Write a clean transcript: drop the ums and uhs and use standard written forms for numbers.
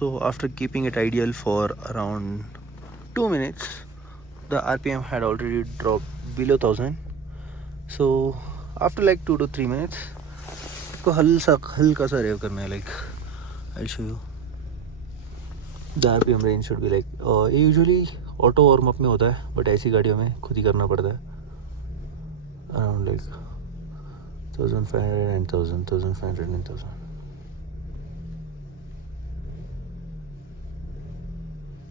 So after keeping it ideal for around 2 minutes, the RPM had already dropped below 1000. So after like 2 to 3 minutes, को हल्का सा रेव करना है. Like I'll show you. The RPM range should be like ये usually auto warm up में होता है, but ऐसी गाड़ियों में खुद ही करना पड़ता है. Around like 1500 and 1000, 1500 and 1000.